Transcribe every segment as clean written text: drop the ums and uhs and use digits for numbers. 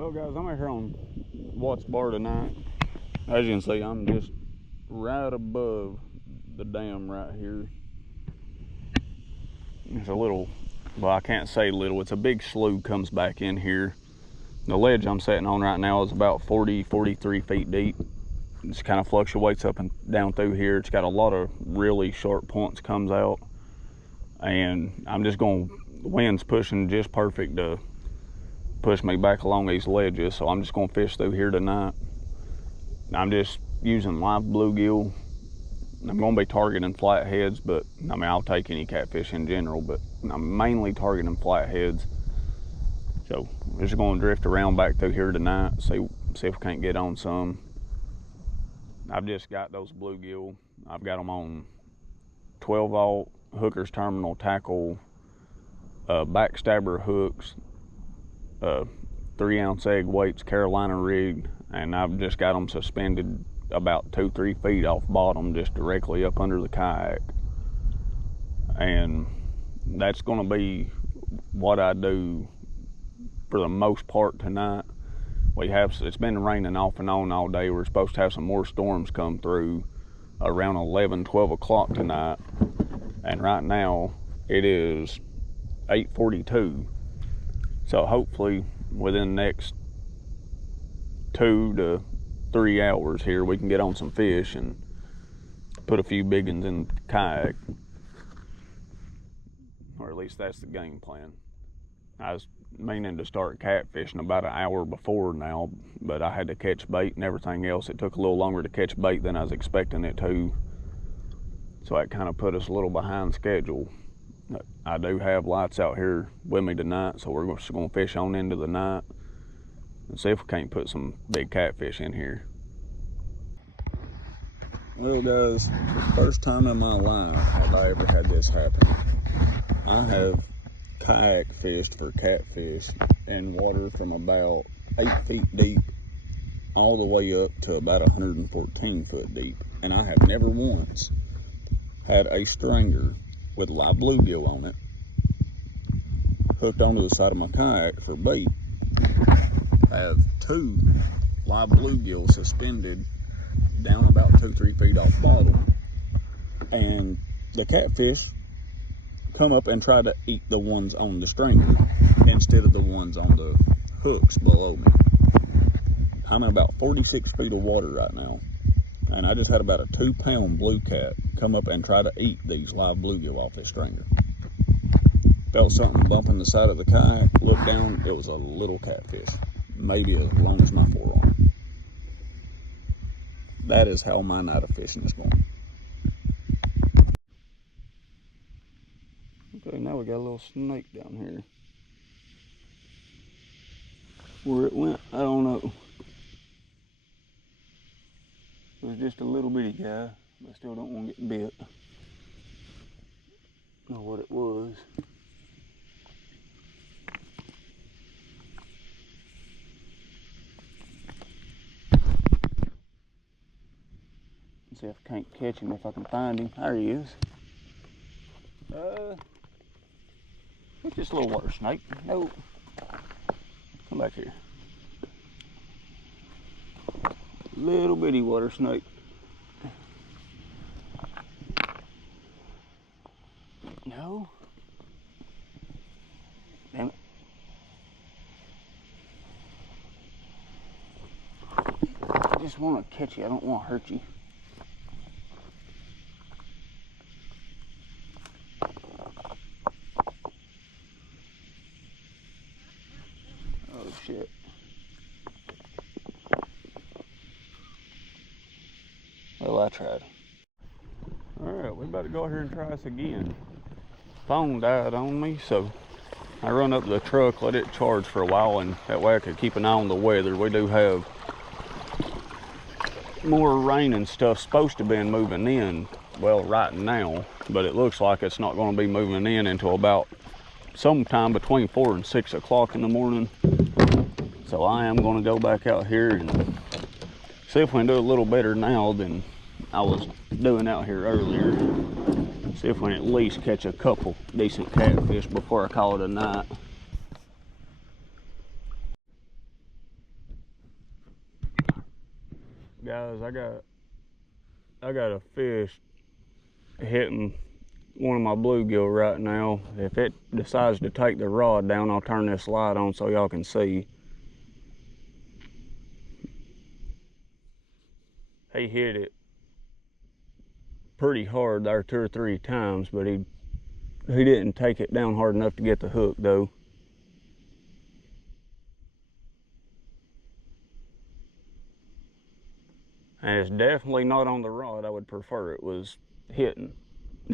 Well guys, I'm out here on Watts Bar tonight. As you can see, I'm just right above the dam right here. There's a little, well, I can't say little, it's a big slough comes back in here. The ledge I'm sitting on right now is about 43 feet deep. It just kind of fluctuates up and down through here. It's got a lot of really sharp points comes out. And I'm just going, the wind's pushing just perfect to push me back along these ledges, so I'm just gonna fish through here tonight. I'm just using live bluegill. I'm gonna be targeting flatheads, but I mean, I'll take any catfish in general, but I'm mainly targeting flatheads. So we're just gonna drift around back through here tonight, see if we can't get on some. I've just got those bluegill. I've got them on 12-aught Hooker's Terminal tackle, backstabber hooks, 3-ounce egg weights, Carolina rigged, and I've just got them suspended about 2-3 feet off bottom, just directly up under the kayak. And that's going to be what I do for the most part tonight. It's been raining off and on all day. We're supposed to have some more storms come through around 11-12 o'clock tonight, and right now it is 8:42. So hopefully within the next 2 to 3 hours here, we can get on some fish and put a few big ones in the kayak. Or at least that's the game plan. I was meaning to start catfishing about an hour before now, but I had to catch bait and everything else. It took a little longer to catch bait than I was expecting it to. So that kind of put us a little behind schedule. I do have lights out here with me tonight, so we're just going to fish on into the night and see if we can't put some big catfish in here. Well guys, the first time in my life have I ever had this happen. I have kayak fished for catfish in water from about 8 feet deep all the way up to about 114 foot deep, and I have never once had a stringer with live bluegill on it hooked onto the side of my kayak for bait. I have 2 live bluegill suspended down about 2-3 feet off bottom, and the catfish come up and try to eat the ones on the stringer instead of the ones on the hooks below me. I'm in about 46 feet of water right now, and I just had about a 2-pound blue cat come up and try to eat these live bluegill off this stringer. Felt something bumping the side of the kayak, looked down, it was a little catfish, maybe as long as my forearm. That is how my night of fishing is going. Okay, now we got a little snake down here. Where it went, I don't know. It was just a little bitty guy, but I still don't want to get bit. Know what it was. Let's see if I can't catch him, if I can find him. There he is. It's just a little water snake. No. Come back here. Little bitty water snake. No. Damn it. I just want to catch you. I don't want to hurt you. Oh shit. Well, I tried. Alright, we better go here and try this again. Phone died on me, so I run up to the truck, let it charge for a while, and that way I could keep an eye on the weather. We do have more rain and stuff supposed to be moving in, well, right now, but it looks like it's not going to be moving in until about sometime between 4 and 6 o'clock in the morning. So I am going to go back out here and see if we can do a little better now than I was doing out here earlier. See if we can at least catch a couple decent catfish before I call it a night. Guys, I got a fish hitting one of my bluegill right now. If it decides to take the rod down, I'll turn this light on so y'all can see. He hit it pretty hard there 2 or 3 times, but he didn't take it down hard enough to get the hook though. And it's definitely not on the rod. I would prefer it was hitting.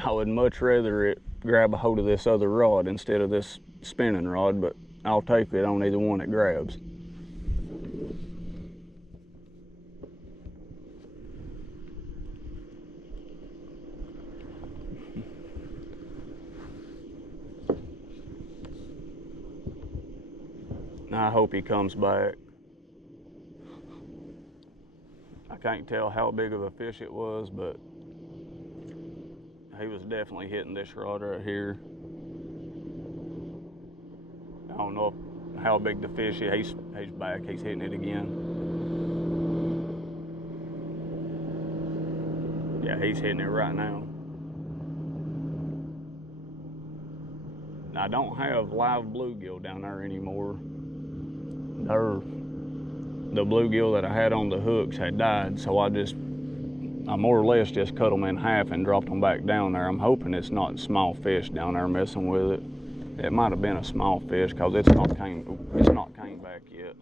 I would much rather it grab a hold of this other rod instead of this spinning rod, but I'll take it on either one it grabs. I hope he comes back. I can't tell how big of a fish it was, but he was definitely hitting this rod right here. I don't know how big the fish is. He's back. He's hitting it again. Yeah, he's hitting it right now. I don't have live bluegill down there anymore. The bluegill that I had on the hooks had died, so I more or less just cut them in half and dropped them back down there. I'm hoping it's not small fish down there messing with it. It might have been a small fish because it's not came back yet.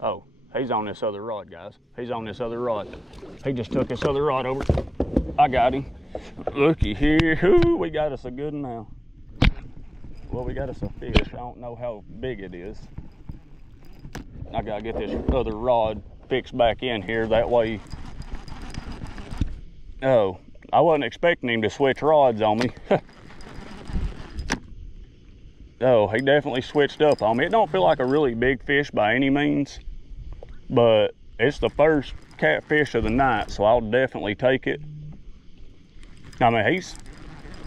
Oh, he's on this other rod, guys. He's on this other rod. He just took this other rod over. I got him. Looky here. Ooh, we got us a good one now. Well, we got us a fish. I don't know how big it is. I gotta get this other rod fixed back in here. That way. Oh, I wasn't expecting him to switch rods on me. Oh, he definitely switched up on me. It don't feel like a really big fish by any means, but it's the first catfish of the night, so I'll definitely take it. I mean,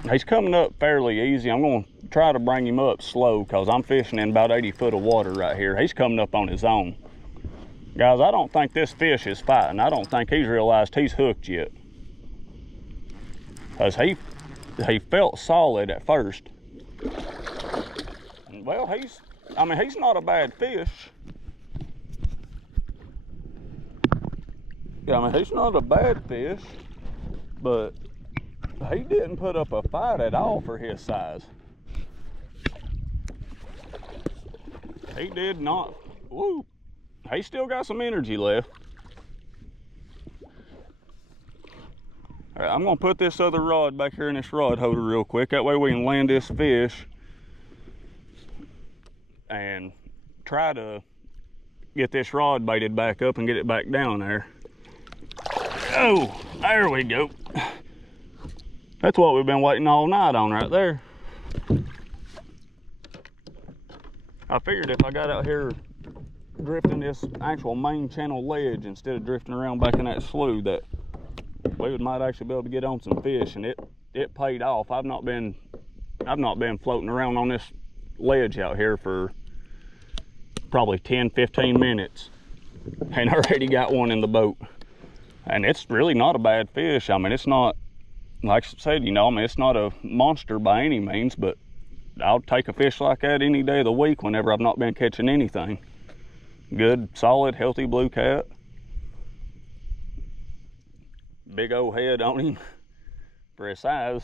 he's coming up fairly easy. I'm gonna try to bring him up slow because I'm fishing in about 80 foot of water right here. He's coming up on his own. Guys, I don't think this fish is fighting. I don't think he's realized he's hooked yet. Because he felt solid at first. Well, he's not a bad fish. I mean, he's not a bad fish, but he didn't put up a fight at all for his size. He did not. Woo. He still got some energy left. All right, I'm gonna put this other rod back here in this rod holder real quick. That way we can land this fish and try to get this rod baited back up and get it back down there. Oh, there we go. That's what we've been waiting all night on right there. I figured if I got out here drifting this actual main channel ledge instead of drifting around back in that slough, that we might actually be able to get on some fish, and it paid off. I've not been floating around on this ledge out here for probably 10-15 minutes and already got one in the boat. And it's really not a bad fish. I mean, it's not, like I said, it's not a monster by any means, but I'll take a fish like that any day of the week whenever I've not been catching anything. Good, solid, healthy blue cat. Big old head on him for his size.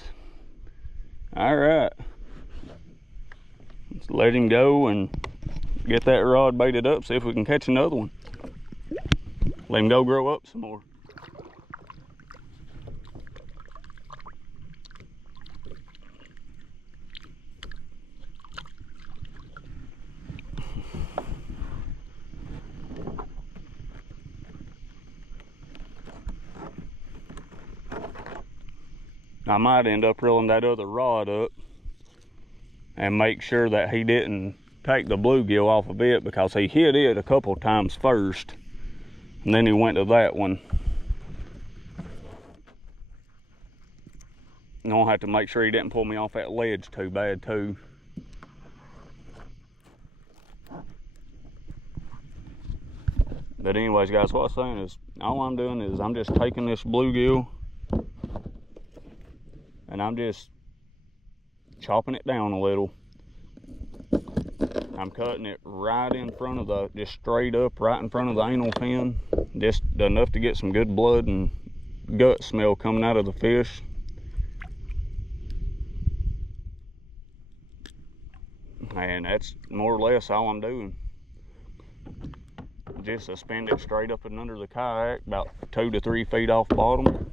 All right. Let's let him go and get that rod baited up, see if we can catch another one. Let him go grow up some more. I might end up reeling that other rod up and make sure that he didn't take the bluegill off of it, because he hit it a couple times first and then he went to that one. And I'll have to make sure he didn't pull me off that ledge too bad too. But anyways, guys, what I'm saying is, all I'm doing is I'm just taking this bluegill and I'm just chopping it down a little. I'm cutting it right in front of the, just straight up, right in front of the anal fin. Just enough to get some good blood and gut smell coming out of the fish. And that's more or less all I'm doing. Just suspend it straight up and under the kayak, about 2 to 3 feet off bottom.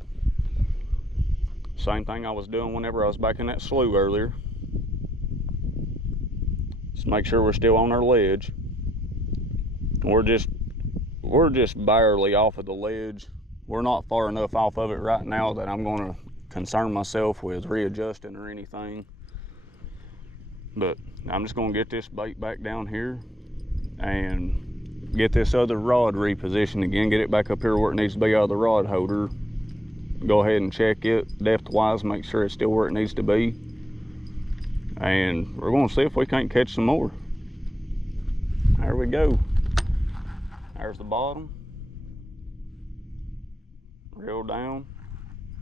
Same thing I was doing whenever I was back in that slough earlier. Just make sure we're still on our ledge. We're just barely off of the ledge. We're not far enough off of it right now that I'm going to concern myself with readjusting or anything. But I'm just going to get this bait back down here and get this other rod repositioned again, get it back up here where it needs to be out of the rod holder. Go ahead and check it depth wise, make sure it's still where it needs to be. And we're going to see if we can't catch some more. There we go. There's the bottom. Reel down.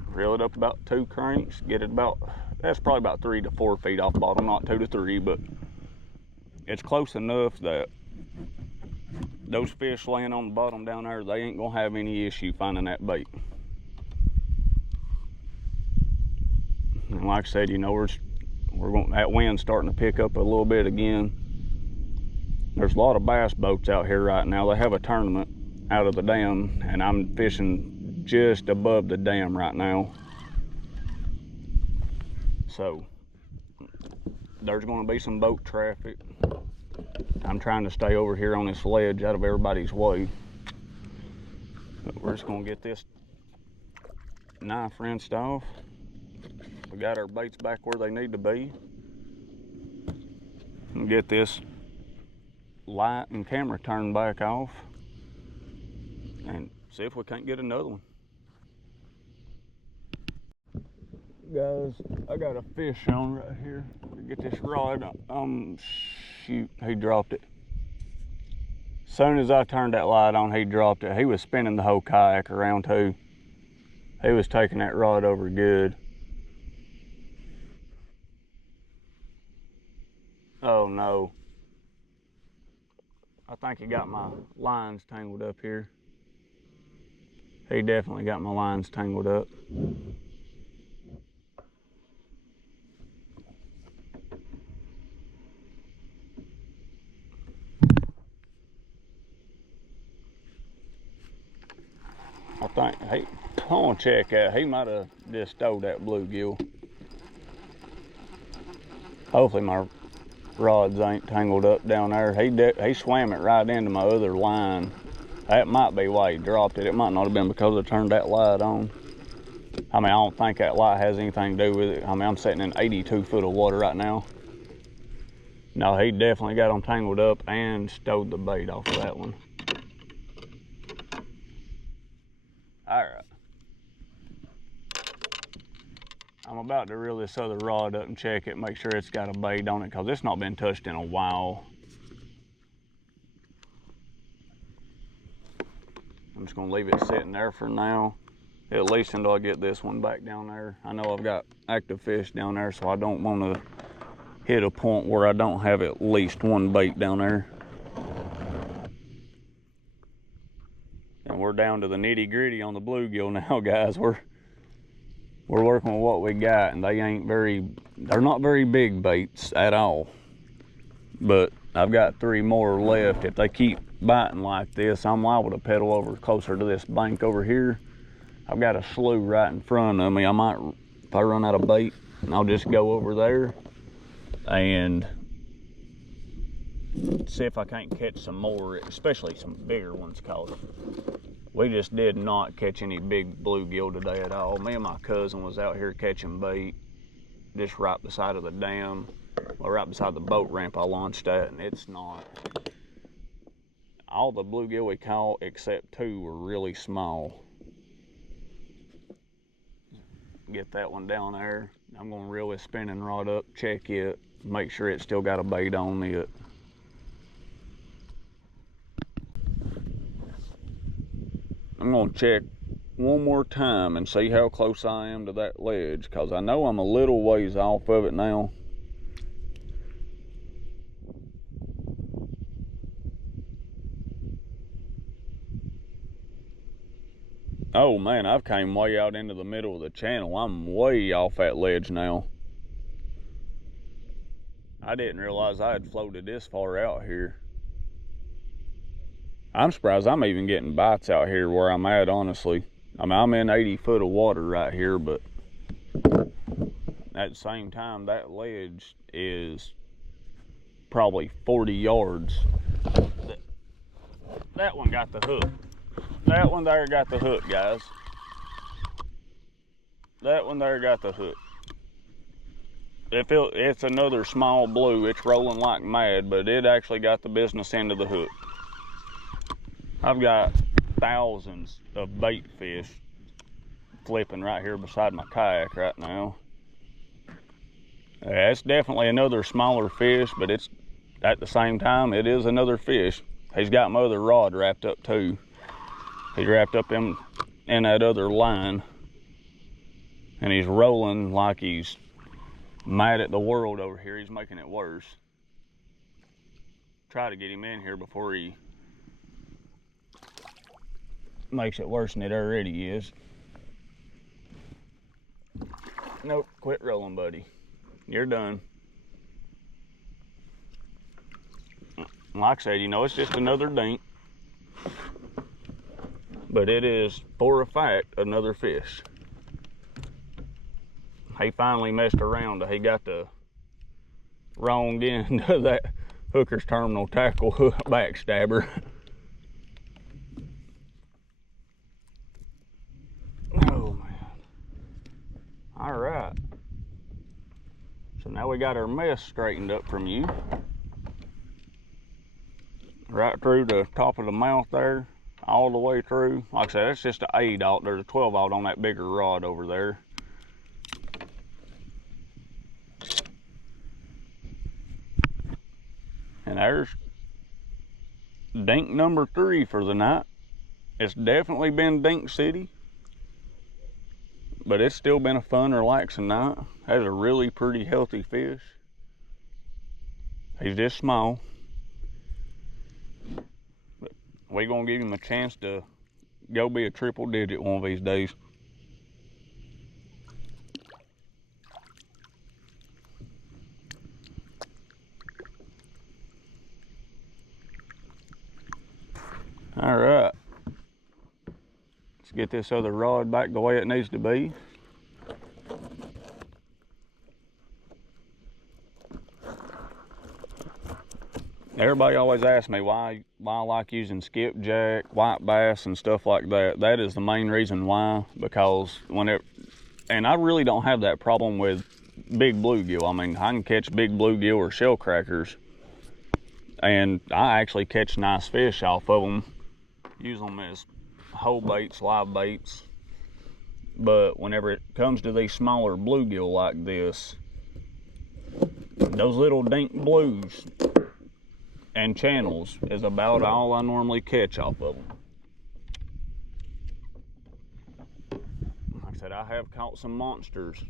Reel it up about 2 cranks. Get it about, that's probably about 3 to 4 feet off bottom, not 2 to 3, but it's close enough that those fish laying on the bottom down there, they ain't gonna have any issue finding that bait. And like I said, you know, we're going, that wind's starting to pick up a little bit again. There's a lot of bass boats out here right now. They have a tournament out of the dam, and I'm fishing just above the dam right now. So there's going to be some boat traffic. I'm trying to stay over here on this ledge out of everybody's way. But we're just going to get this knife rinsed off. We got our baits back where they need to be. And get this light and camera turned back off. And see if we can't get another one. Guys, I got a fish on right here. Get this rod. Shoot, he dropped it. As soon as I turned that light on, he dropped it. He was spinning the whole kayak around too. He was taking that rod over good. Oh no. I think he got my lines tangled up here. He definitely got my lines tangled up. I think, hey, I want to check that. He might have just stole that bluegill. Hopefully my rods ain't tangled up down there. He swam it right into my other line. That might be why he dropped it. It might not have been because I turned that light on. I mean, I don't think that light has anything to do with it. I mean, I'm sitting in 82 foot of water right now. No, he definitely got them tangled up and stowed the bait off of that one. All right. I'm about to reel this other rod up and check it, make sure it's got a bait on it, because it's not been touched in a while. I'm just gonna leave it sitting there for now, at least until I get this one back down there. I know I've got active fish down there, so I don't want to hit a point where I don't have at least one bait down there. And we're down to the nitty gritty on the bluegill now, guys. We're working with what we got, and they're not very big baits at all. But I've got 3 more left. If they keep biting like this, I'm liable to pedal over closer to this bank over here. I've got a slough right in front of me. I might, if I run out of bait, I'll just go over there and see if I can't catch some more, especially some bigger ones, cause we just did not catch any big bluegill today at all. Me and my cousin was out here catching bait just right beside of the dam, or right beside the boat ramp I launched at, and it's not. All the bluegill we caught except 2 were really small. Get that one down there. I'm gonna reel this spinning rod up, check it, make sure it's still got a bait on it. I'm gonna check one more time and see how close I am to that ledge, because I know I'm a little ways off of it now. Oh man, I've came way out into the middle of the channel. I'm way off that ledge now. I didn't realize I had floated this far out here. I'm surprised I'm even getting bites out here where I'm at, honestly. I mean, I'm in 80 foot of water right here, but at the same time, that ledge is probably 40 yards. That one got the hook. That one there got the hook, guys. That one there got the hook. It's another small blue. It's rolling like mad, but it actually got the business end of the hook. I've got thousands of bait fish flipping right here beside my kayak right now. Yeah, it's definitely another smaller fish, but it's at the same time, it is another fish. He's got my other rod wrapped up too. He's wrapped up in that other line, and he's rolling like he's mad at the world over here. He's making it worse. Try to get him in here before he makes it worse than it already is. Nope, quit rolling, buddy. You're done. Like I said, you know, it's just another dink, but it is, for a fact, another fish. He finally messed around. He got the wrong end of that hooker's terminal tackle backstabber. Oh man. All right. So now we got our mess straightened up from you. Right through the top of the mouth there, all the way through. Like I said, it's just an 8-aught. There's a 12-aught on that bigger rod over there. And there's dink number 3 for the night. It's definitely been Dink City, but it's still been a fun, relaxing night. That's a really pretty healthy fish. He's just small. But we're gonna give him a chance to go be a triple digit one of these days. All right, let's get this other rod back the way it needs to be. Everybody always asks me why I like using skipjack, white bass, and stuff like that. That is the main reason why, because and I really don't have that problem with big bluegill. I mean, I can catch big bluegill or shell crackers, and I actually catch nice fish off of them. Use them as whole baits, live baits. But whenever it comes to these smaller bluegill like this, those little dink blues and channels is about all I normally catch off of them. Like I said, I have caught some monsters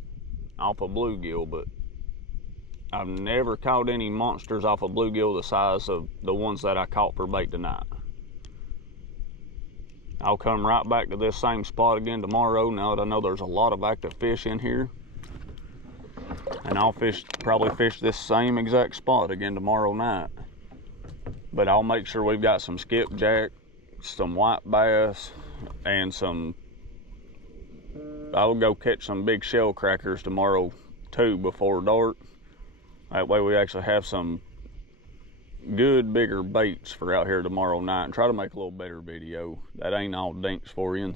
off of bluegill, but I've never caught any monsters off of bluegill the size of the ones that I caught for bait tonight. I'll come right back to this same spot again tomorrow, now that I know there's a lot of active fish in here. And I'll probably fish this same exact spot again tomorrow night. But I'll make sure we've got some skipjack, some white bass, and I'll go catch some big shell crackers tomorrow too before dark. That way we actually have some good bigger baits for out here tomorrow night, and try to make a little better video. That ain't all dinks for you.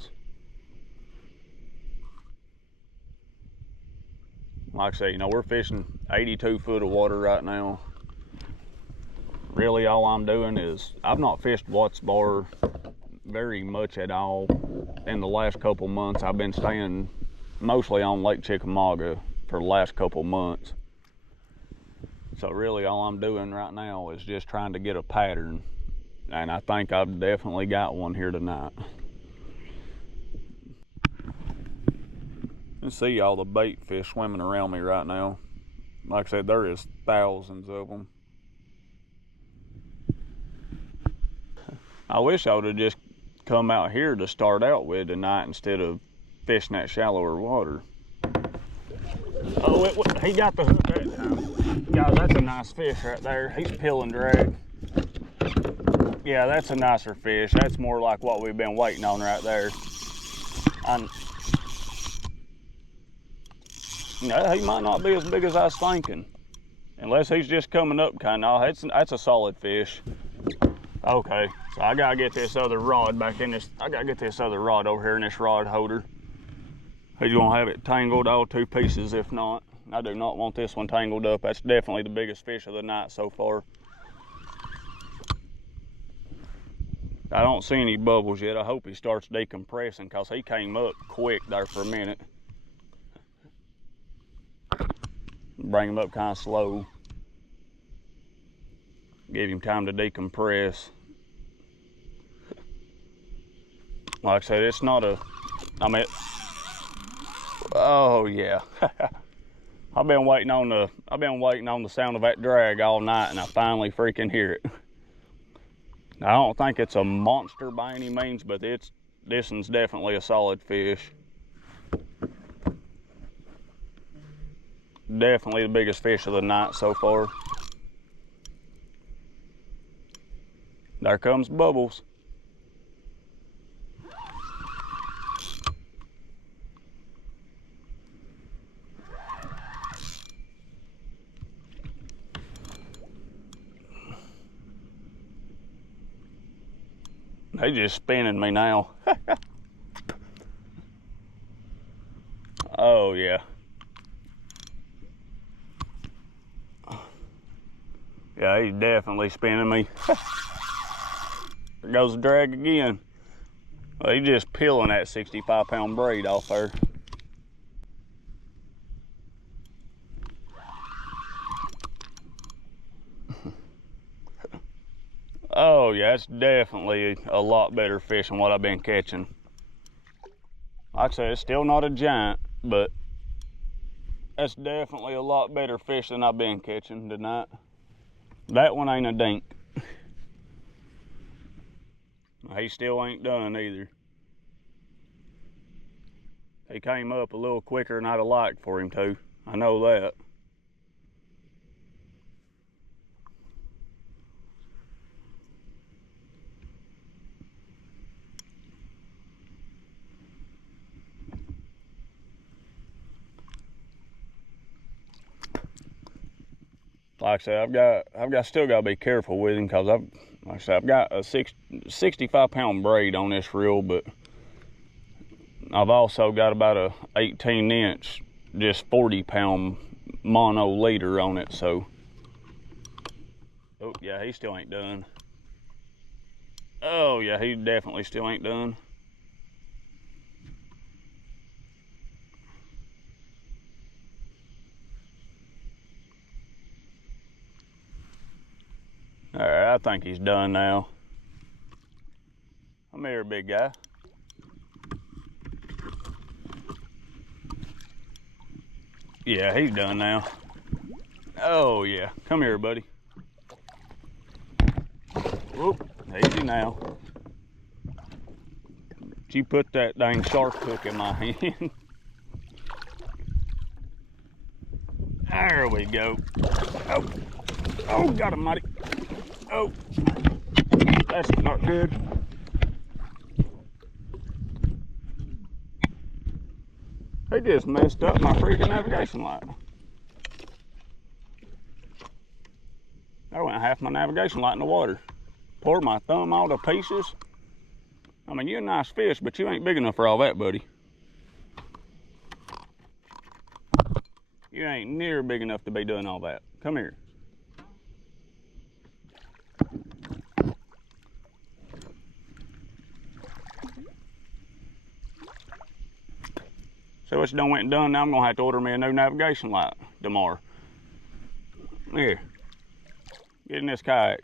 Like I say, you know, we're fishing 82 foot of water right now. Really all I'm doing is, I've not fished Watts Bar very much at all in the last couple months. I've been staying mostly on Lake Chickamauga for the last couple months. So really all I'm doing right now is just trying to get a pattern, and I think I've definitely got one here tonight. You see all the bait fish swimming around me right now. Like I said, there is thousands of them. I wish I would have just come out here to start out with tonight instead of fishing that shallower water. Oh, he got the hook that time. Guys, that's a nice fish right there. He's pill and drag. Yeah, that's a nicer fish. That's more like what we've been waiting on right there. No, he might not be as big as I was thinking. Unless he's just coming up kind of. That's a solid fish. Okay, so I gotta get this other rod back in this. I gotta get this other rod over here in this rod holder. He's gonna have it tangled all two pieces if not. I do not want this one tangled up. That's definitely the biggest fish of the night so far. I don't see any bubbles yet. I hope he starts decompressing because he came up quick there for a minute. Bring him up kind of slow. Give him time to decompress. Like I said, it's not a, oh yeah. I've been waiting on the sound of that drag all night and I finally freaking hear it. I don't think it's a monster by any means, but this one's definitely a solid fish. Definitely the biggest fish of the night so far. There comes Bubbles. They just spinning me now. Oh yeah. Yeah, he's definitely spinning me. There goes the drag again. Well, he's just peeling that 65-pound braid off there. Oh yeah, it's definitely a lot better fish than what I've been catching. Like I said, it's still not a giant, but that's definitely a lot better fish than I've been catching tonight. That one ain't a dink. He still ain't done either. He came up a little quicker than I'd have liked for him to. I know that. Like I said, I've still got to be careful with him because I've got a 65-pound braid on this reel, but I've also got about a 18-inch, just 40-pound mono leader on it. So, oh yeah, he still ain't done. Oh yeah, he definitely still ain't done. All right, I think he's done now. Come here, big guy. Yeah, he's done now. Oh yeah, come here, buddy. Whoop, easy now. Did you put that dang shark hook in my hand? There we go. Oh, oh, got him, buddy. Oh, that's not good. They just messed up my freaking navigation light. I went half my navigation light in the water. Poured my thumb all to pieces. I mean, you're a nice fish, but you ain't big enough for all that, buddy. You ain't near big enough to be doing all that. Come here. So what you done went and done, now I'm gonna have to order me a new navigation light tomorrow. Here, get in this kayak.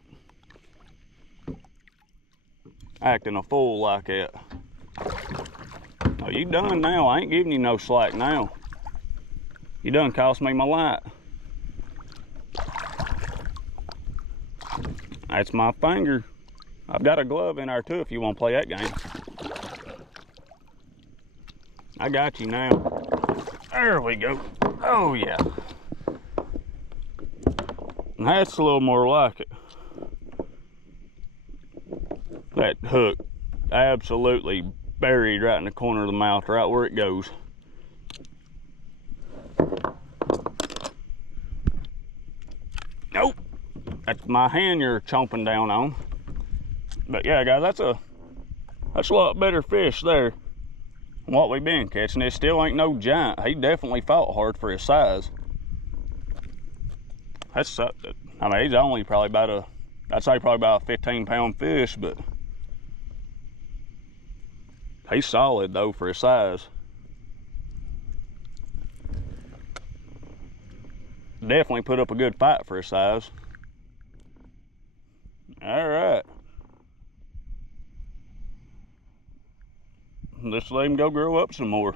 Acting a fool like that. Oh, you done now. I ain't giving you no slack now. You done cost me my light. That's my finger. I've got a glove in there too if you want to play that game. I got you now. There we go. Oh yeah. That's a little more like it. That hook absolutely buried right in the corner of the mouth, right where it goes. Nope. That's my hand you're chomping down on. But yeah, guys, that's a lot better fish there than what we've been catching. It still ain't no giant. He definitely fought hard for his size. That's, I mean, he's only probably about I'd say probably about a 15-pound fish, but he's solid though for his size. Definitely put up a good fight for his size. All right. Let's let him go grow up some more.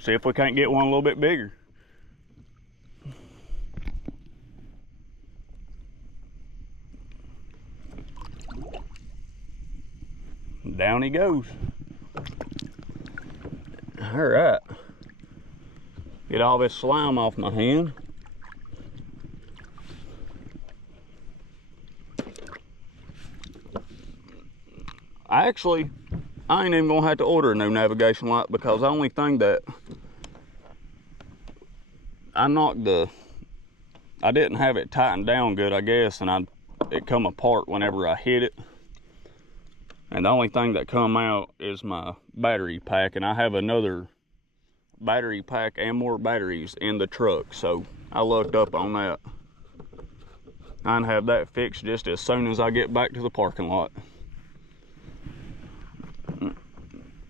See if we can't get one a little bit bigger. Down he goes. All right. Get all this slime off my hand. I ain't even gonna have to order a new navigation light, because the only thing that I didn't have it tightened down good, I guess, and it come apart whenever I hit it. And the only thing that come out is my battery pack, and I have another battery pack and more batteries in the truck, so I looked up on that. I can have that fixed just as soon as I get back to the parking lot.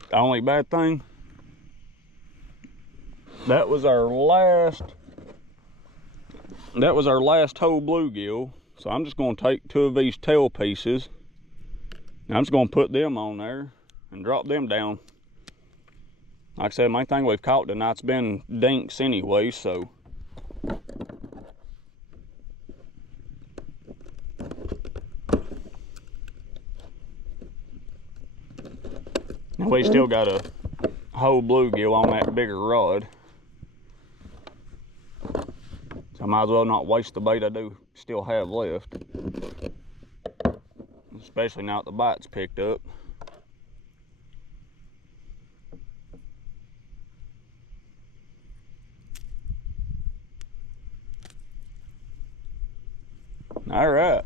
The only bad thing, that was our last whole bluegill. So I'm just gonna take 2 of these tail pieces. I'm just gonna put them on there and drop them down. Like I said, main thing we've caught tonight's been dinks anyway, so. And we still got a whole bluegill on that bigger rod. So I might as well not waste the bait I do still have left. Especially now that the bite's picked up. All right.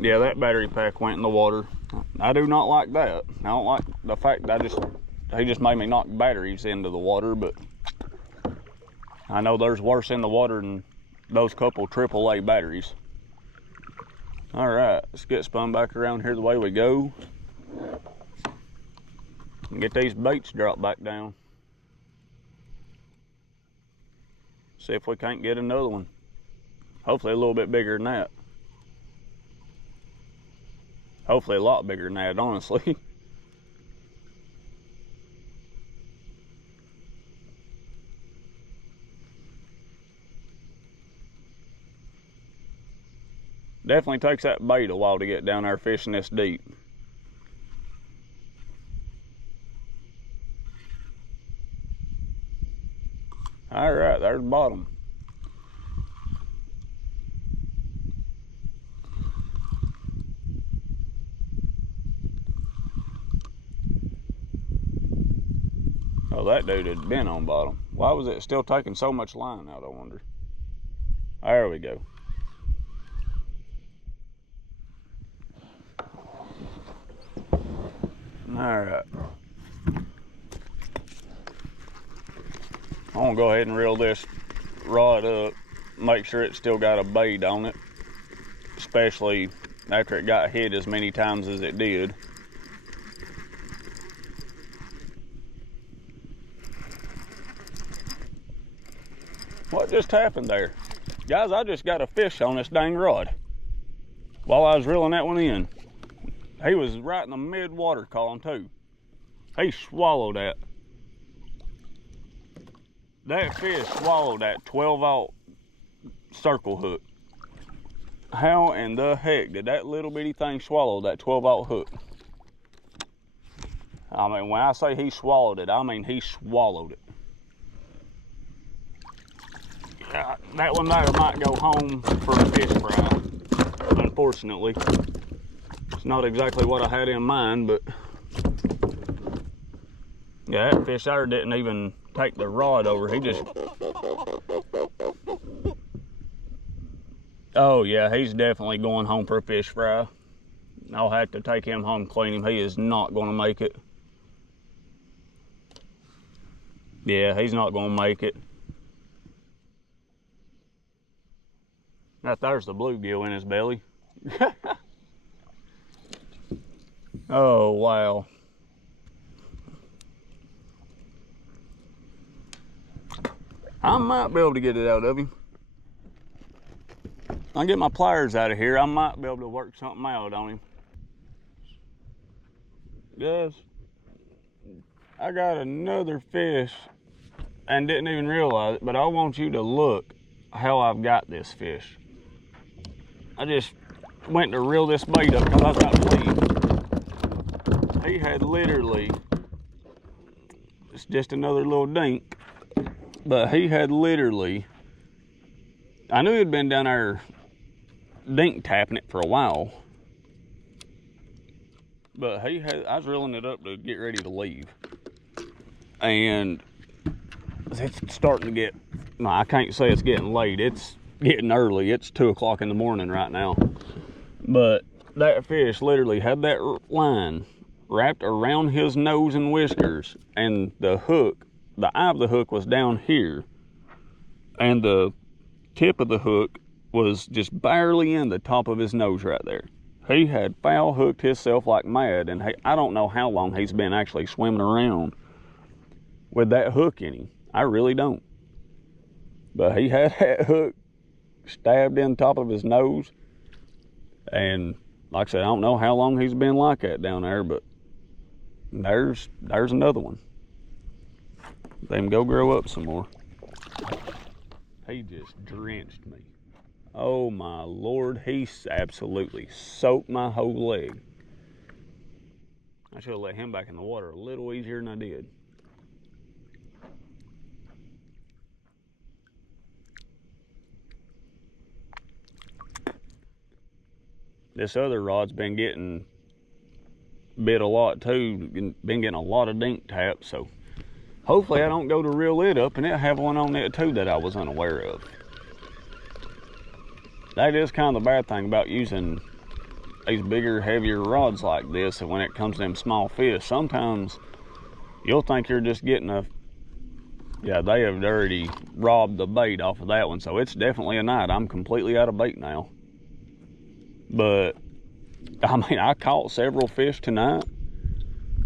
Yeah, that battery pack went in the water. I do not like that. I don't like the fact that he just made me knock batteries into the water, but I know there's worse in the water than those couple AAA batteries. All right, let's get spun back around here the way we go. And get these baits dropped back down. See if we can't get another one. Hopefully a little bit bigger than that. Hopefully a lot bigger than that, honestly. Definitely takes that bait a while to get down there fishing this deep. All right, there's the bottom. Oh, that dude had been on bottom. Why was it still taking so much line out, I wonder? There we go. All right. I'm gonna go ahead and reel this rod up, make sure it's still got a bait on it, especially after it got hit as many times as it did. What just happened there? Guys, I just got a fish on this dang rod while I was reeling that one in. He was right in the mid-water column too. He swallowed that. That fish swallowed that 12-aught circle hook. How in the heck did that little bitty thing swallow that 12-aught hook? I mean, when I say he swallowed it, I mean he swallowed it. That one there might go home for a fish fry, unfortunately. It's not exactly what I had in mind, but yeah, that fish there didn't even take the rod over. He just... Oh yeah, he's definitely going home for a fish fry. I'll have to take him home, clean him. He is not going to make it. Yeah, he's not going to make it. That there's the bluegill in his belly. Oh, wow. I might be able to get it out of him. I'll get my pliers out of here. I might be able to work something out on him. Guys, I got another fish and didn't even realize it, but I want you to look how I've got this fish. I just went to reel this bait up because I was about to leave. He had literally, it's just another little dink, but he had literally, I knew he'd been down there dink tapping it for a while, but he had, I was reeling it up to get ready to leave, and it's starting to get, no, I can't say it's getting late, it's getting early. It's 2 o'clock in the morning right now, but that fish literally had that line wrapped around his nose and whiskers, and the hook, the eye of the hook was down here, and the tip of the hook was just barely in the top of his nose right there. He had foul hooked himself like mad, and I don't know how long he's been actually swimming around with that hook in him. I really don't. But he had that hook stabbed in top of his nose, and like I said, I don't know how long he's been like that down there, but there's another one. Let him go grow up some more. He just drenched me. Oh my Lord, he absolutely soaked my whole leg. I should have let him back in the water a little easier than I did. This other rod's been getting bit a lot too, been getting a lot of dink taps, so hopefully I don't go to reel it up and it'll have one on it too that I was unaware of. That is kind of the bad thing about using these bigger, heavier rods like this, and when it comes to them small fish, sometimes you'll think you're just getting a, yeah, they have already robbed the bait off of that one, so it's definitely a night. I'm completely out of bait now. But I mean, I caught several fish tonight.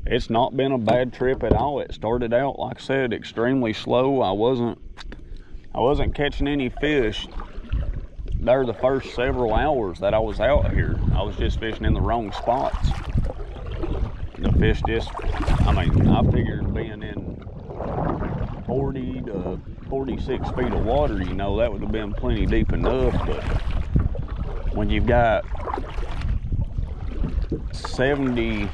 It's not been a bad trip at all. It started out, like I said, extremely slow. I wasn't catching any fish there the first several hours that I was out here. I was just fishing in the wrong spots. The fish just, I mean, I figured being in 40 to 46 feet of water, you know, that would have been plenty deep enough, but when you've got 70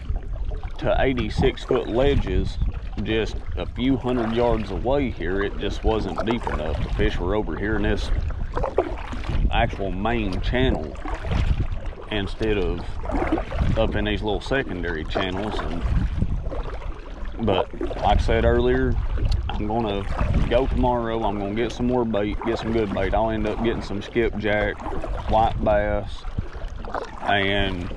to 86 foot ledges just a few hundred yards away here, it just wasn't deep enough. The fish were over here in this actual main channel instead of up in these little secondary channels. But like I said earlier, I'm gonna go tomorrow. I'm gonna get some more bait, get some good bait. I'll end up getting some skipjack, white bass, and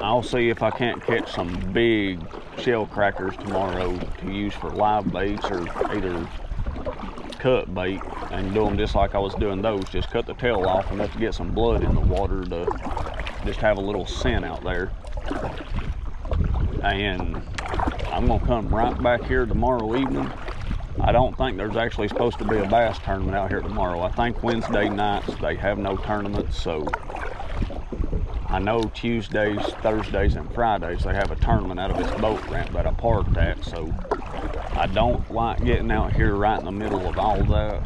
I'll see if I can't catch some big shell crackers tomorrow to use for live baits, or either cut bait and do them just like I was doing those. Just cut the tail off enough to get some blood in the water to just have a little scent out there. And I'm gonna come right back here tomorrow evening I don't think there's actually supposed to be a bass tournament out here tomorrow. I think Wednesday nights they have no tournaments, so I know Tuesdays, Thursdays, and Fridays they have a tournament out of this boat ramp that I parked at, so I don't like getting out here right in the middle of all that.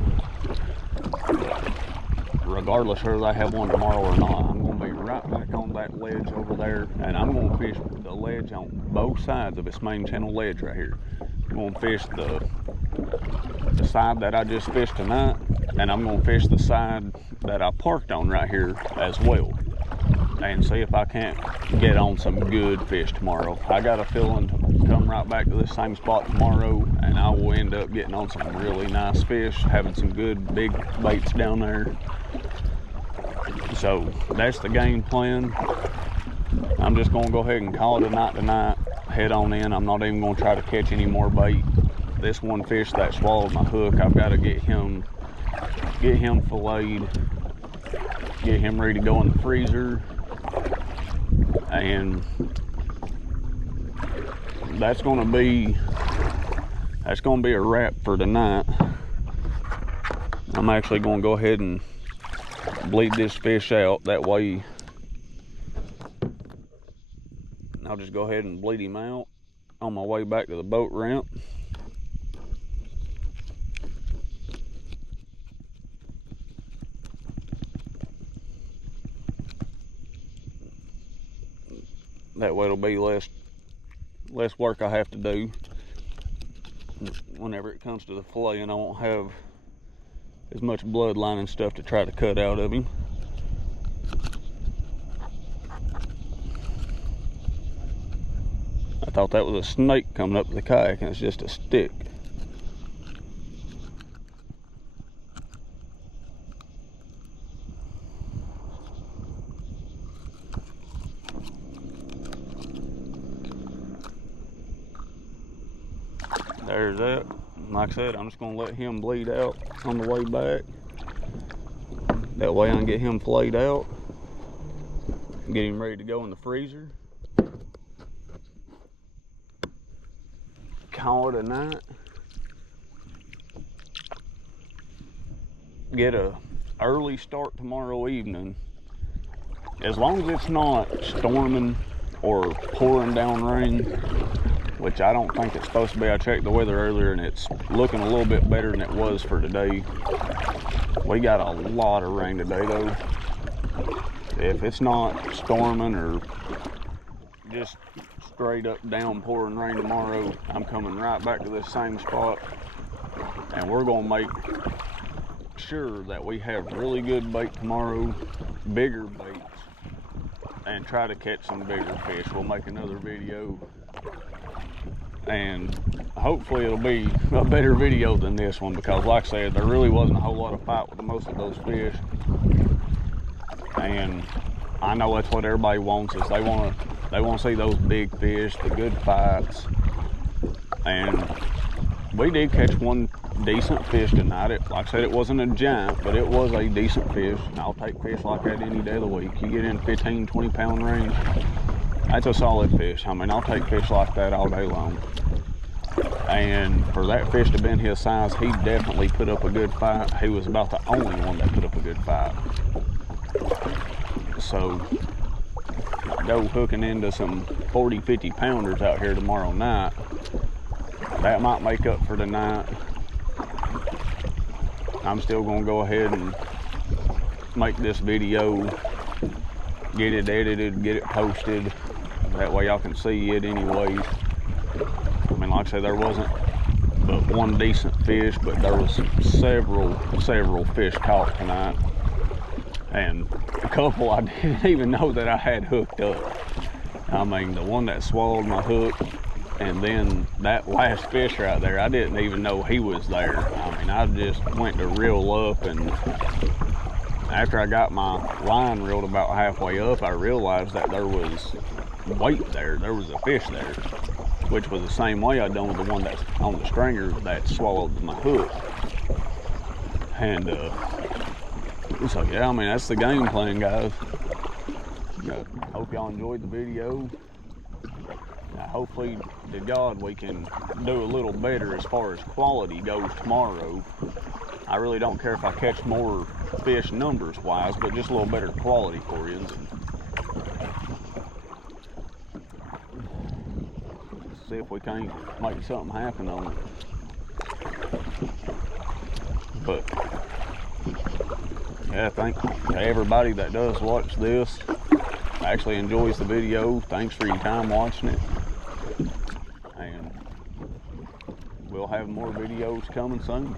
Regardless whether they have one tomorrow or not, I'm going to be right back on that ledge over there, and I'm going to fish the ledge on both sides of this main channel ledge right here. I'm going to fish the side that I just fished tonight, and I'm going to fish the side that I parked on right here as well, and see if I can't get on some good fish tomorrow. I got a feeling to come right back to this same spot tomorrow, and I will end up getting on some really nice fish, having some good big baits down there. So that's the game plan. I'm just going to go ahead and call it a night tonight, head on in. I'm not even going to try to catch any more bait. This one fish that swallowed my hook, I've got to get him filleted, get him ready to go in the freezer, and that's going to be a wrap for tonight. I'm actually going to go ahead and bleed this fish out. That way I'll just go ahead and bleed him out on my way back to the boat ramp. That way it'll be less work I have to do whenever it comes to the fillet, and I won't have as much bloodline and stuff to try to cut out of him. I thought that was a snake coming up to the kayak, and it's just a stick. There's that. Like I said, I'm just going to let him bleed out on the way back. That way I can get him filleted out, get him ready to go in the freezer. Call it a night. Get a early start tomorrow evening. As long as it's not storming or pouring down rain, which I don't think it's supposed to be. I checked the weather earlier and it's looking a little bit better than it was for today. We got a lot of rain today though. If it's not storming or just straight up downpouring rain tomorrow, I'm coming right back to this same spot, and we're gonna make sure that we have really good bait tomorrow, bigger baits, and try to catch some bigger fish. We'll make another video, and hopefully it'll be a better video than this one, because like I said, there really wasn't a whole lot of fight with most of those fish, and I know that's what everybody wants, is they want to see those big fish, the good fights. And we did catch one decent fish tonight. Like I said, it wasn't a giant, but it was a decent fish. And I'll take fish like that any day of the week. You get in 15, 20 pound range, that's a solid fish. I mean, I'll take fish like that all day long. And for that fish to have been his size, he definitely put up a good fight. He was about the only one that put up a good fight. So go hooking into some 40, 50 pounders out here tomorrow night. That might make up for tonight. I'm still gonna go ahead and make this video, get it edited, get it posted. That way y'all can see it anyways. I mean, like I said, there wasn't but one decent fish, but there was several fish caught tonight. And a couple I didn't even know that I had hooked up. I mean, the one that swallowed my hook, and then that last fish right there, I didn't even know he was there. I mean, I just went to reel up, and after I got my line reeled about halfway up, I realized that there was weight there. There was a fish there, which was the same way I done with the one that's on the stringer that swallowed my hook. And so yeah, I mean, that's the game plan, guys. Hope y'all enjoyed the video. Hopefully to God we can do a little better as far as quality goes tomorrow. I really don't care if I catch more fish numbers wise, but just a little better quality for you. Let's see if we can't make something happen on it. But yeah, thank everybody that does watch this, actually enjoys the video. Thanks for your time watching it. And we'll have more videos coming soon.